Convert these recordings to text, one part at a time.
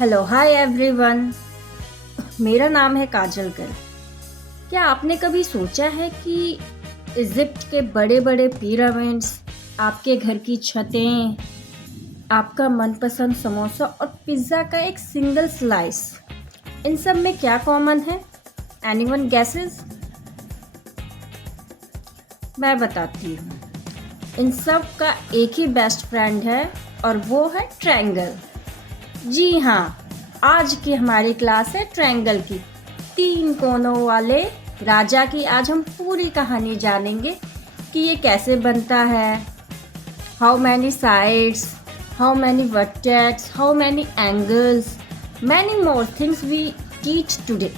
Hello hi everyone. मेरा नाम है काजल कर। क्या आपने कभी सोचा है कि इजिप्ट के बड़े बड़े पिरामिड्स, आपके घर की छतें, आपका मनपसंद समोसा और पिज़्ज़ा का एक सिंगल स्लाइस, इन सब में क्या कॉमन है? Anyone guesses? मैं बताती हूँ। इन सब का एक ही बेस्ट फ्रेंड है और वो है ट्रायंगल। जी हाँ, आज की हमारी क्लास है ट्रायंगल की। 3 कोनों वाले राजा की आज हम पूरी कहानी जानेंगे कि ये कैसे बनता है, how many sides, how many vertex, how many angles, many more things we teach today.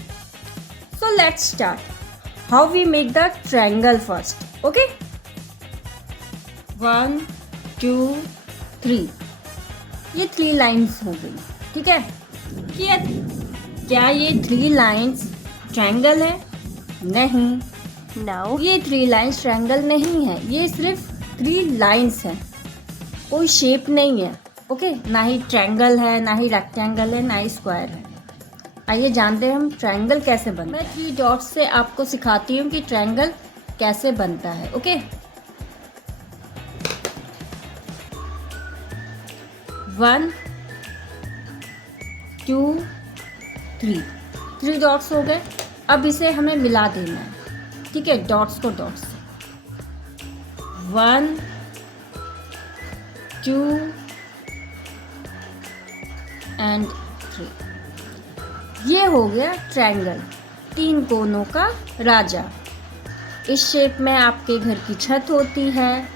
So let's start. How we make the triangle first. Okay, 1 2 3। ये 3 लाइन्स हो गई, ठीक है। क्या ये 3 लाइन्स ट्रायंगल है? नहीं, No. ये 3 लाइन्स ट्रायंगल नहीं है। ये सिर्फ 3 लाइन्स हैं, कोई शेप नहीं है। ओके, ना ही ट्रायंगल है, ना ही रेक्टेंगल है, ना ही स्क्वायर है। आइए जानते हैं हम ट्रायंगल कैसे बनता है। मैं 3 डॉट्स से आपको सिखाती हूँ कि ट्रायंगल कैसे बनता है। ओके, 1 2 3 डॉट्स हो गए। अब इसे हमें मिला देना है, ठीक है, डॉट्स को डॉट्स से। 1 2 एंड 3। ये हो गया ट्रायंगल, 3 कोनों का राजा। इस शेप में आपके घर की छत होती है,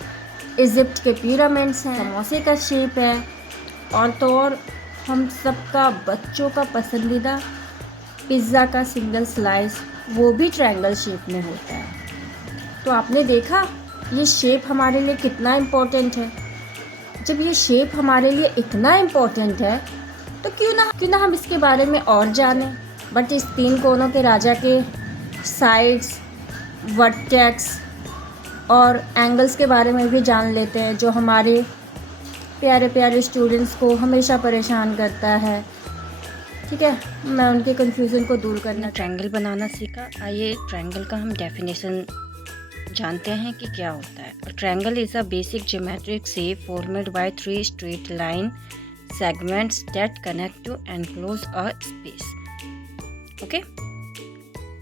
इजिप्ट के पिरामिड्स हैं, समोसे का शेप है, और तो और हम सबका बच्चों का पसंदीदा पिज़्ज़ा का सिंगल स्लाइस, वो भी ट्रायंगल शेप में होता है। तो आपने देखा ये शेप हमारे लिए कितना इम्पोर्टेंट है। जब ये शेप हमारे लिए इतना इम्पोर्टेंट है तो क्यों ना हम इसके बारे में और जानें। बट इस 3 कोनों के राजा के साइड्स, वर्टेक्स और एंगल्स के बारे में भी जान लेते हैं, जो हमारे प्यारे प्यारे स्टूडेंट्स को हमेशा परेशान करता है। ठीक है, मैं उनके कन्फ्यूज़न को दूर करना। ट्रायंगल बनाना सीखा। आइए ट्रायंगल का हम डेफिनेशन जानते हैं कि क्या होता है। Triangle is a basic geometric shape formed by 3 straight line segments that connect to enclose a space. Okay,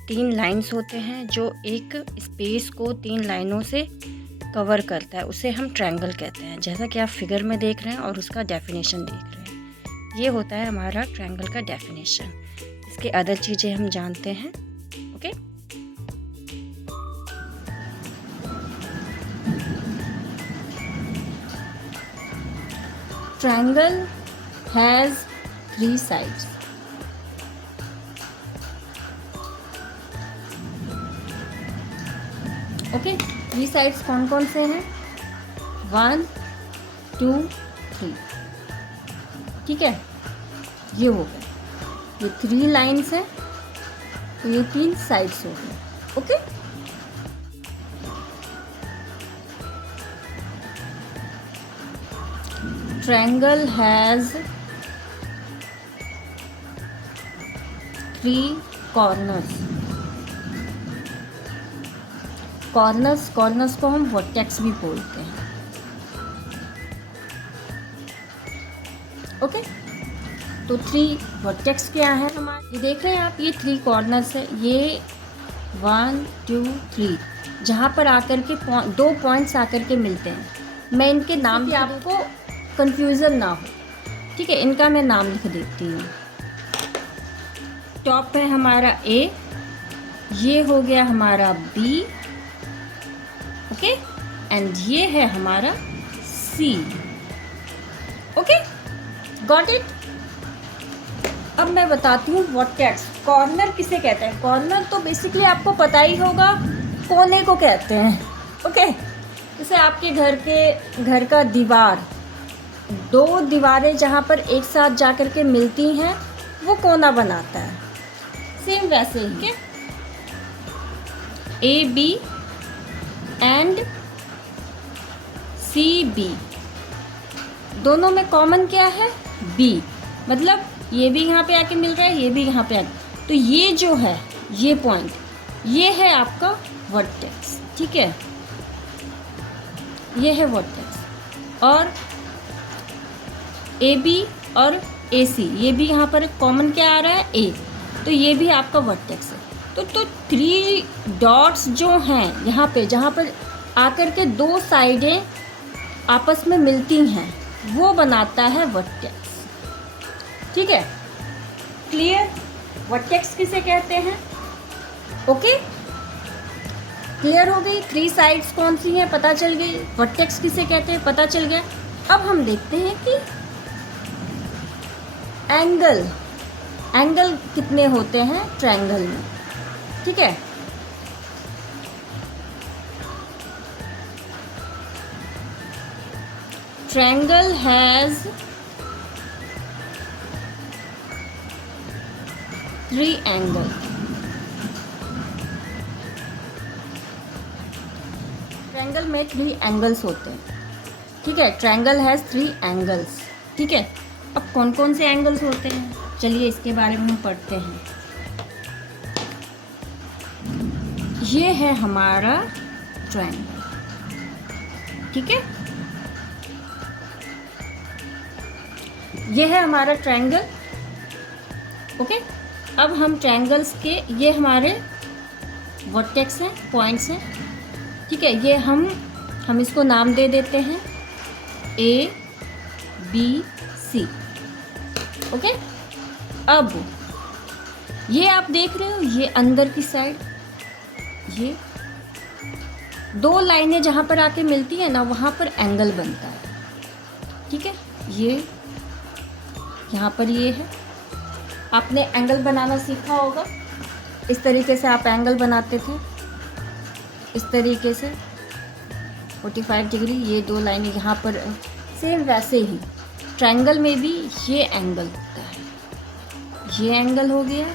3 lines होते हैं जो एक स्पेस को 3 लाइनों से कवर करता है, उसे हम ट्रायंगल कहते हैं, जैसा कि आप फिगर में देख रहे हैं और उसका डेफिनेशन देख रहे हैं। ये होता है हमारा ट्रायंगल का डेफिनेशन। इसके अदर चीज़ें हम जानते हैं। Okay, triangle has 3 sides। Okay, 3 sides कौन कौन से हैं? 1 2 3। ठीक है, ये हो गए, ये 3 लाइन्स हैं, तो ये 3 साइड्स हो गए। Okay, triangle has 3 corners. Corners को हम वर्टेक्स भी बोलते हैं। ओके, तो 3 वर्टेक्स क्या है हमारे, ये देख रहे हैं आप, ये 3 कॉर्नर्स है। ये 1 2 3 जहाँ पर आकर के 2 पॉइंट्स आकर के मिलते हैं। मैं इनके नाम भी, आपको कंफ्यूजन ना हो, ठीक है, इनका मैं नाम लिख देती हूँ। टॉप है हमारा A, ये हो गया हमारा B, ओके, एंड ये है हमारा C। Okay, got it. अब मैं बताती हूँ वर्टेक्स। कॉर्नर किसे कहते हैं? कॉर्नर तो बेसिकली आपको पता ही होगा, कोने को कहते हैं। ओके, जैसे आपके घर का दीवार, 2 दीवारें जहाँ पर एक साथ जाकर के मिलती हैं, वो कोना बनाता है। सेम वैसे ही AB एंड CB, दोनों में कॉमन क्या है? B, मतलब ये भी यहाँ पे आके मिल रहा है, ये भी यहाँ पे आके, तो ये जो है ये पॉइंट, ये है आपका वर्टेक्स, ठीक है, ये है वर्टेक्स। और ए बी और ए सी, ये भी यहाँ पर कॉमन क्या आ रहा है, ए, तो ये भी आपका वर्टेक्स है। तो 3 डॉट्स जो हैं यहाँ पे, जहाँ पर आकर के 2 साइडें आपस में मिलती हैं, वो बनाता है वर्टेक्स, ठीक है, क्लियर। वर्टेक्स किसे कहते हैं, ओके, क्लियर हो गई। 3 साइड्स कौन सी हैं पता चल गई, वर्टेक्स किसे कहते हैं पता चल गया। अब हम देखते हैं कि एंगल कितने होते हैं ट्रायंगल में, ठीक है। Triangle has 3 angle. ट्रायंगल में 3 एंगल्स होते हैं, ठीक है। ट्रायंगल हैज 3 एंगल्स, ठीक है। अब कौन कौन से एंगल्स होते हैं, चलिए इसके बारे में हम पढ़ते हैं। ये है हमारा ट्रायंगल, ठीक है, ये है हमारा ट्रायंगल, ओके। अब हम ट्रायंगल्स के, ये हमारे वर्टेक्स हैं, पॉइंट्स हैं, ठीक है। ये हम इसको नाम दे देते हैं ए बी सी, ओके। अब ये आप देख रहे हो, ये अंदर की साइड, ये 2 लाइनें जहाँ पर आके मिलती है ना, वहाँ पर एंगल बनता है, ठीक है। ये यहाँ पर ये है, आपने एंगल बनाना सीखा होगा, इस तरीके से आप एंगल बनाते थे, इस तरीके से 45 डिग्री, ये 2 लाइनें यहाँ पर, सेम वैसे ही ट्रायंगल में भी ये एंगल होता है, ये एंगल हो गया,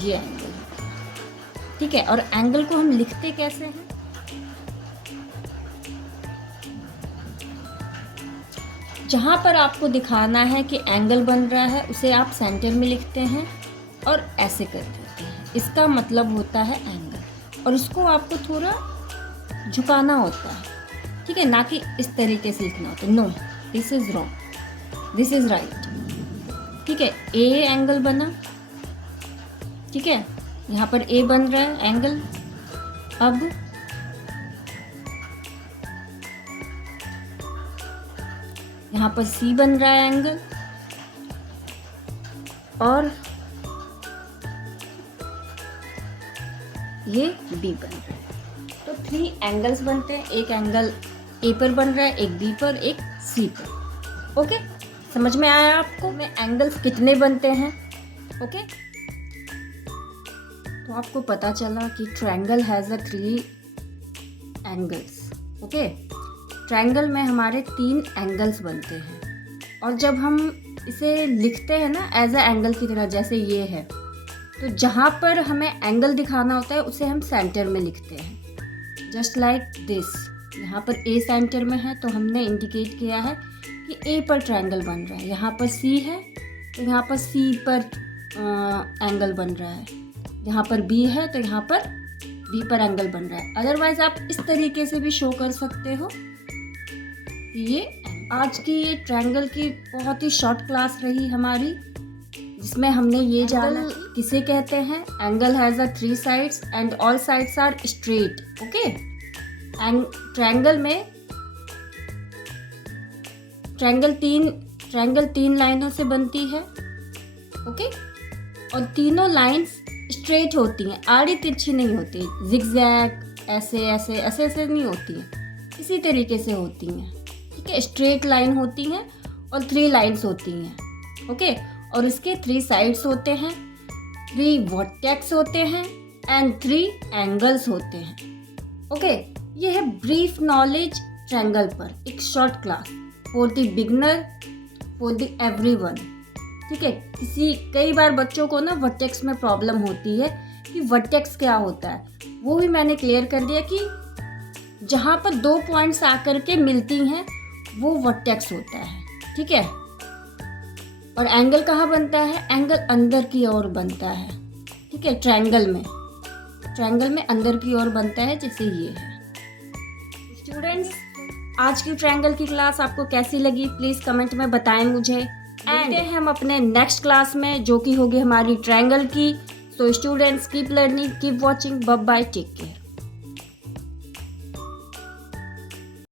ये एंगल हो गया, ठीक है। और एंगल को हम लिखते कैसे हैं, जहाँ पर आपको दिखाना है कि एंगल बन रहा है, उसे आप सेंटर में लिखते हैं और ऐसे कर देते हैं, इसका मतलब होता है एंगल। और इसको आपको थोड़ा झुकाना होता है, ठीक है, ना कि इस तरीके से लिखना होता है। No, this is wrong, this is right, ठीक है। ए एंगल बना, ठीक है, यहाँ पर ए बन रहा है एंगल। अब यहाँ पर सी बन रहा है एंगल, और ये बी बन रहा है। तो 3 एंगल्स बनते हैं, एक एंगल ए पर बन रहा है, एक बी पर, एक सी पर, ओके। समझ में आया आपको में एंगल्स कितने बनते हैं, ओके। तो आपको पता चला कि triangle has 3 angles, okay. Triangle में हमारे 3 एंगल्स बनते हैं, और जब हम इसे लिखते हैं ना एज अ एंगल की तरह, जैसे ये है, तो जहाँ पर हमें एंगल दिखाना होता है उसे हम सेंटर में लिखते हैं, जस्ट लाइक दिस। यहाँ पर ए सेंटर में है, तो हमने इंडिकेट किया है कि ए पर ट्रायंगल बन रहा है। यहाँ पर सी है, तो यहाँ पर सी पर एंगल बन रहा है। यहाँ पर बी है, तो यहाँ पर बी पर एंगल बन रहा है। अदरवाइज आप इस तरीके से भी शो कर सकते हो। ये आज की ये ट्रायंगल की बहुत ही शॉर्ट क्लास रही हमारी, जिसमें हमने ये जाना किसे कहते हैं। Angle has 3 sides and all sides are straight, okay. And triangle में ट्रायंगल 3 लाइनों से बनती है, ओके। और तीनों लाइंस स्ट्रेट होती हैं, आड़ी तिरछी नहीं होती, जिगजैग ऐसे ऐसे ऐसे ऐसे नहीं होती हैं, इसी तरीके से होती हैं, ठीक है। स्ट्रेट लाइन होती हैं और 3 लाइंस होती हैं, ओके। और इसके 3 साइड्स होते हैं, 3 वर्टेक्स होते हैं एंड 3 एंगल्स होते हैं, ओके। ये है ब्रीफ नॉलेज ट्रायंगल पर, एक short class for the beginner, for the everyone, ठीक है। कई बार बच्चों को ना वर्टेक्स में प्रॉब्लम होती है कि वर्टेक्स क्या होता है, वो भी मैंने क्लियर कर दिया कि जहाँ पर 2 पॉइंट्स आकर के मिलती हैं वो वर्टेक्स होता है, ठीक है। और एंगल कहाँ बनता है? एंगल अंदर की ओर बनता है, ठीक है, ट्रायंगल में अंदर की ओर बनता है, जैसे ये है। स्टूडेंट्स, आज की ट्रायंगल की क्लास आपको कैसी लगी प्लीज़ कमेंट में बताएं मुझे। एंड हम अपने नेक्स्ट क्लास में, जो कि होगी हमारी ट्रायंगल की। So students, keep learning, keep watching, bye bye, take care.